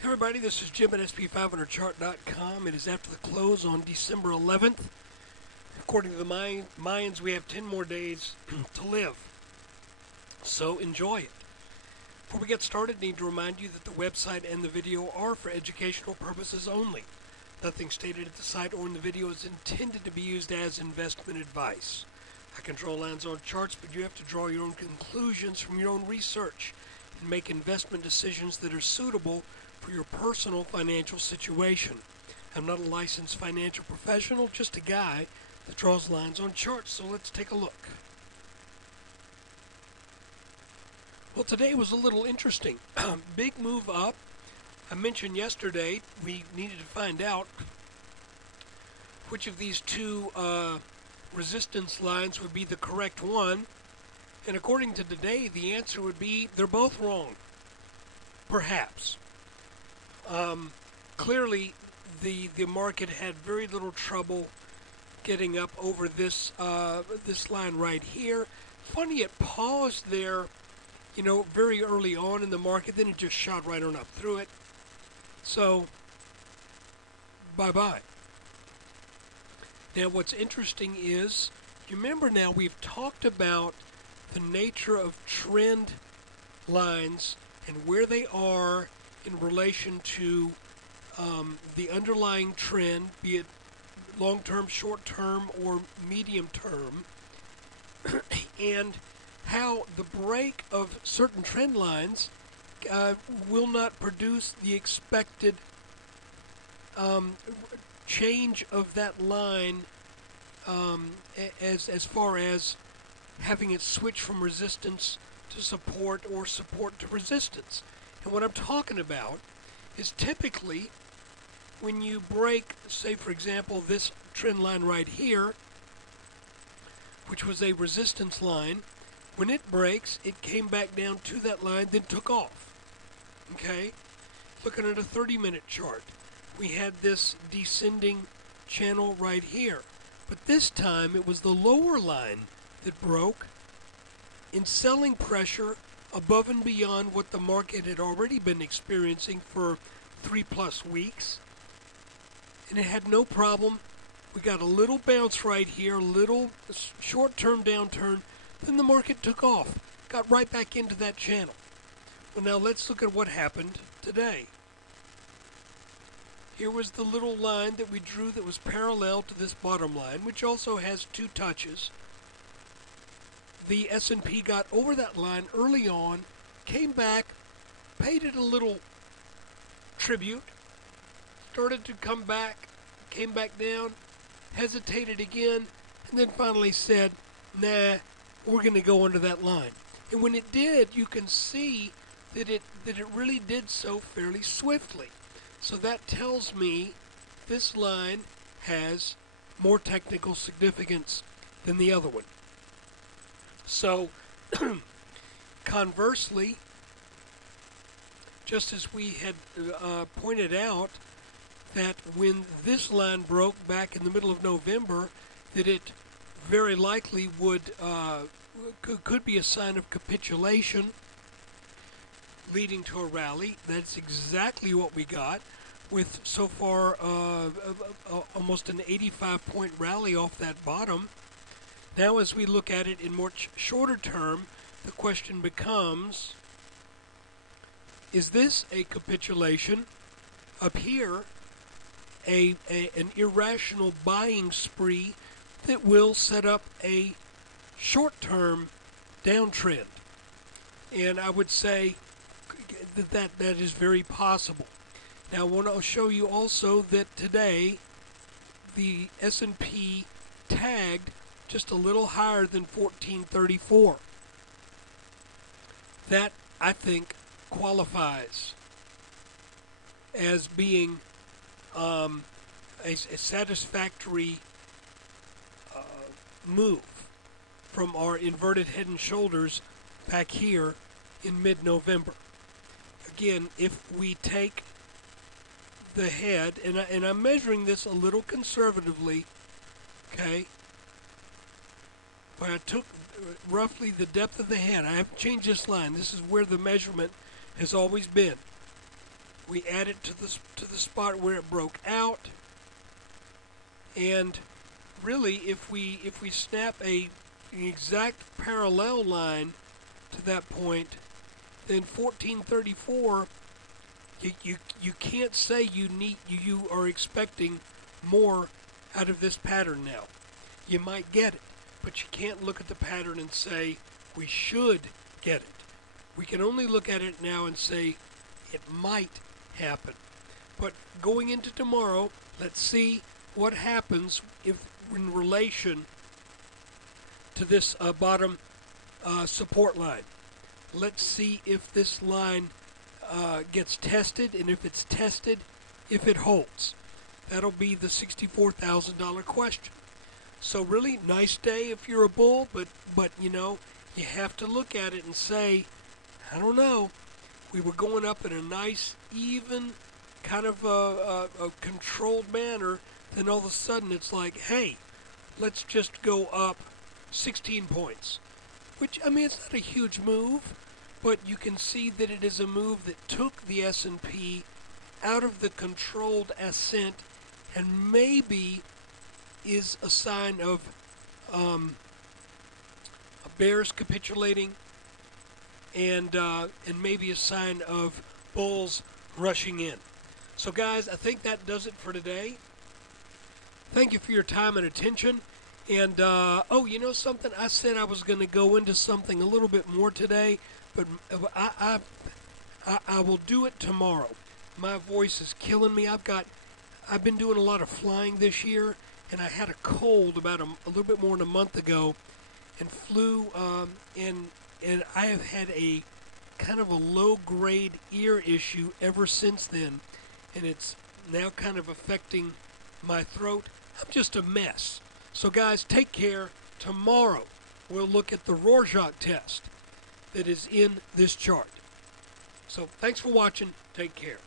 Hey everybody, this is Jim at SP500chart.com. It is after the close on December 11th. According to the Mayans, we have 10 more days to live. So enjoy it. Before we get started, I need to remind you that the website and the video are for educational purposes only. Nothing stated at the site or in the video is intended to be used as investment advice. I can draw lines on charts, but you have to draw your own conclusions from your own research and make investment decisions that are suitable for your personal financial situation. I'm not a licensed financial professional, just a guy that draws lines on charts. So let's take a look. Well, today was a little interesting. Big move up. I mentioned yesterday we needed to find out which of these two resistance lines would be the correct one. And according to today, the answer would be they're both wrong. Perhaps. Clearly, the market had very little trouble getting up over this this line right here. Funny, it paused there, very early on in the market. Then it just shot right on up through it. So, bye-bye. Now, what's interesting is, you remember now we've talked about the nature of trend lines and where they are in relation to the underlying trend, be it long-term, short-term, or medium-term, and how the break of certain trend lines will not produce the expected change of that line as far as having it switch from resistance to support or support to resistance. And what I'm talking about is typically when you break, say for example, this trend line right here, which was a resistance line, when it breaks, it came back down to that line, then took off. Okay? Looking at a 30-minute chart, we had this descending channel right here. But this time, it was the lower line that broke in selling pressure above and beyond what the market had already been experiencing for 3+ weeks. And it had no problem. We got a little bounce right here, a little short-term downturn. Then the market took off, got right back into that channel. Well, now let's look at what happened today. Here was the little line that we drew that was parallel to this bottom line, which also has two touches. The S&P got over that line early on, came back, paid it a little tribute, started to come back, came back down, hesitated again, and then finally said, nah, we're going to go under that line. And when it did, you can see that it really did so fairly swiftly. So that tells me this line has more technical significance than the other one. So, conversely, just as we had pointed out that when this line broke back in the middle of November, that it very likely could be a sign of capitulation leading to a rally. That's exactly what we got with so far almost an 85-point rally off that bottom. Now as we look at it in more shorter term, the question becomes, is this a capitulation? Up here, an irrational buying spree that will set up a short-term downtrend? And I would say that is very possible. Now I want to show you also that today the S&P tagged just a little higher than 1434. That, I think, qualifies as being a satisfactory move from our inverted head and shoulders back here in mid-November. Again, if we take the head, and I'm measuring this a little conservatively, okay, but I took roughly the depth of the head. I haven't changed this line. This is where the measurement has always been. We add it to the spot where it broke out, and really, if we snap an exact parallel line to that point, then 1434, you can't say you are expecting more out of this pattern now. You might get it, but you can't look at the pattern and say we should get it. We can only look at it now and say it might happen. But going into tomorrow, let's see what happens if in relation to this bottom support line. Let's see if this line gets tested, and if it's tested, if it holds. That'll be the $64,000 question. So really, nice day if you're a bull, but you know, you have to look at it and say, I don't know. We were going up in a nice, even, kind of a controlled manner. Then all of a sudden it's like, hey, let's just go up 16 points. Which, I mean, it's not a huge move, but you can see that it is a move that took the S&P out of the controlled ascent and maybe is a sign of bears capitulating and maybe a sign of bulls rushing in. So guys, I think that does it for today. Thank you for your time and attention. And, oh, you know something? I said I was going to go into something a little bit more today, but I will do it tomorrow. My voice is killing me. I've been doing a lot of flying this year, and I had a cold about a little bit more than a month ago, and flew, and I have had a kind of a low-grade ear issue ever since then, and it's now kind of affecting my throat. I'm just a mess. So guys, take care. Tomorrow we'll look at the Rorschach test that is in this chart. So thanks for watching. Take care.